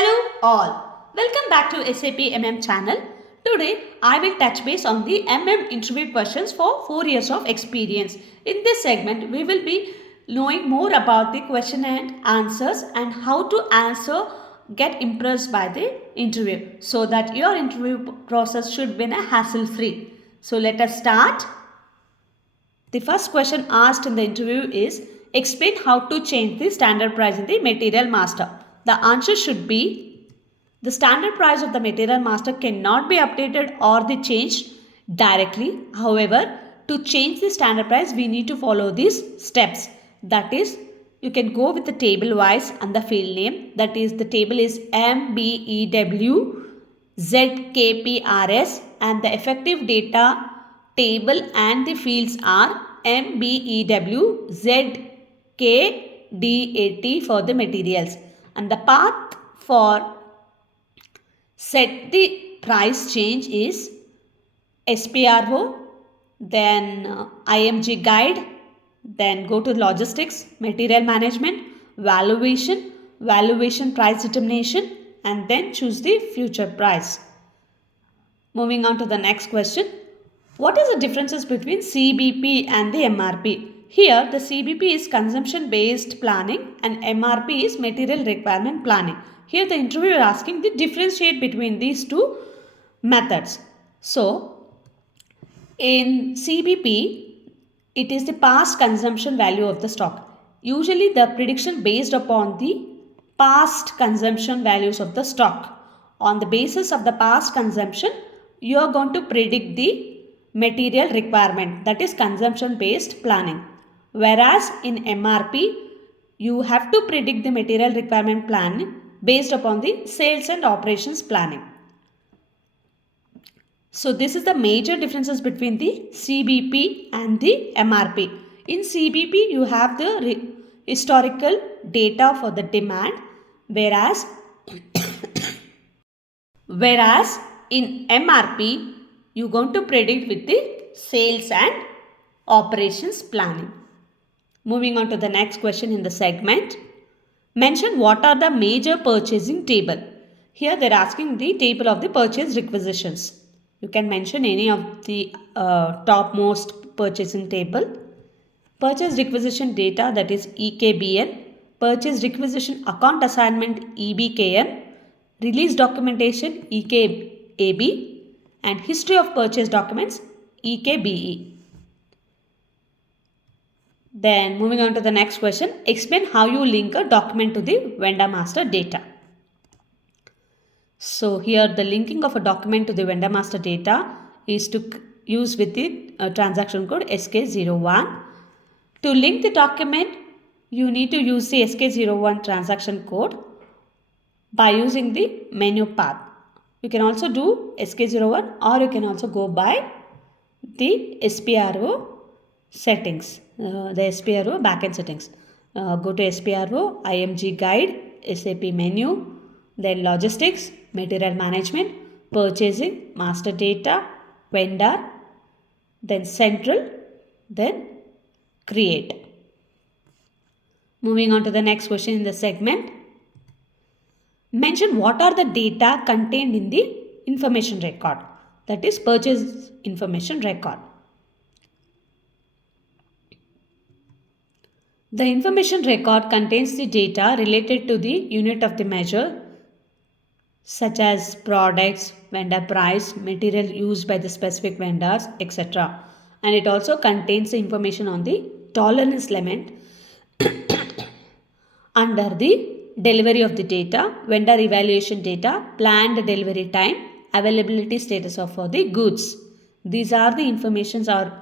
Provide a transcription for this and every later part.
Hello all, welcome back to SAP MM channel. Today I will touch base on the MM interview questions for 4 years of experience. In this segment we will be knowing more about the question and answers and how to answer, get impressed by the interview so that your interview process should be hassle free. So let us start. The first question asked in the interview is, explain how to change the standard price in the material master. The answer should be, the standard price of the material master cannot be updated or the changed directly. However, to change the standard price, we need to follow these steps. That is, you can go with the table wise and the field name. That is, the table is MM-EWM ZKPRS and the effective data table and the fields are MM-EWM ZKDAT for the materials, and the path for set the price change is SPRO, then IMG guide, then go to logistics, material management, valuation price determination, and then choose the future price. Moving on to the next question. What is the differences between CBP and the MRP? Here the CBP is consumption based planning and MRP is material requirement planning. Here the interviewer is asking the differentiate between these two methods. So in CBP, it is the past consumption value of the stock. Usually the prediction based upon the past consumption values of the stock. On the basis of the past consumption, you are going to predict the material requirement, that is consumption based planning. Whereas in MRP, you have to predict the material requirement plan based upon the sales and operations planning. So this is the major differences between the CBP and the MRP. In CBP, you have the historical data for the demand, whereas in MRP, you are going to predict with the sales and operations planning. Moving on to the next question in the segment. Mention what are the major purchasing table. Here they are asking the table of the purchase requisitions. You can mention any of the topmost purchasing table. Purchase requisition data, that is EKBN. Purchase requisition account assignment EBKN. Release documentation EKAB. And history of purchase documents EKBE. Then moving on to the next question, explain how you link a document to the vendor master data. So here the linking of a document to the vendor master data is to use with the transaction code SK01. To link the document, you need to use the SK01 transaction code by using the menu path. You can also do SK01 or you can also go by the SPRO settings, the SPRO backend settings. Go to SPRO, IMG guide, SAP menu, then logistics, material management, purchasing, master data, vendor, then central, then create. Moving on to the next question in the segment. Mention what are the data contained in the information record, that is purchase information record. The information record contains the data related to the unit of the measure such as products, vendor price, material used by the specific vendors, etc. And it also contains the information on the tolerance limit under the delivery of the data, vendor evaluation data, planned delivery time, availability status of for the goods. These are the informations are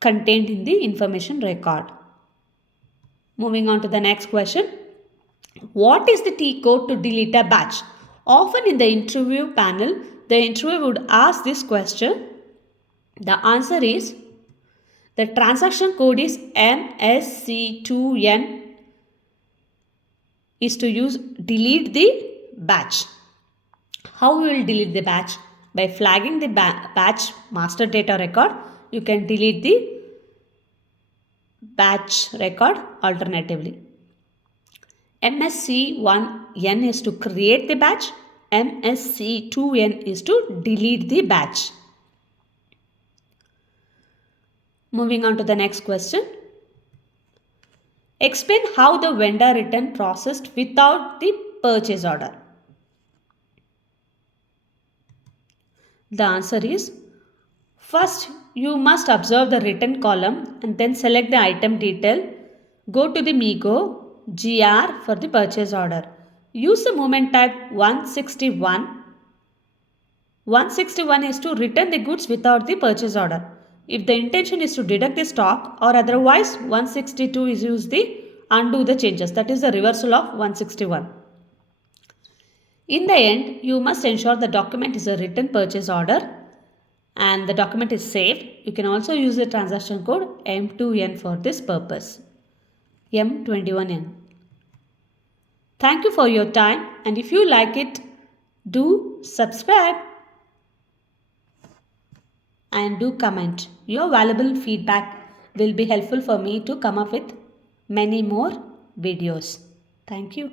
contained in the information record. Moving on to the next question. What is the T code to delete a batch? Often in the interview panel, the interviewer would ask this question. The answer is, the transaction code is MSC2N is to use delete the batch. How we will delete the batch? By flagging the batch master data record, you can delete the batch record alternatively. MSC1N is to create the batch. MSC2N is to delete the batch. Moving on to the next question. Explain how the vendor return processed without the purchase order. The answer is, first you must observe the return column and then select the item detail. Go to the MIGO GR for the purchase order. Use the movement type 161. 161 is to return the goods without the purchase order. If the intention is to deduct the stock or otherwise, 162 is used the undo the changes, that is the reversal of 161. In the end, you must ensure the document is a written purchase order and the document is saved. You can also use the transaction code M2N for this purpose. M21N. Thank you for your time, and if you like it, do subscribe and do comment. Your valuable feedback will be helpful for me to come up with many more videos. Thank you.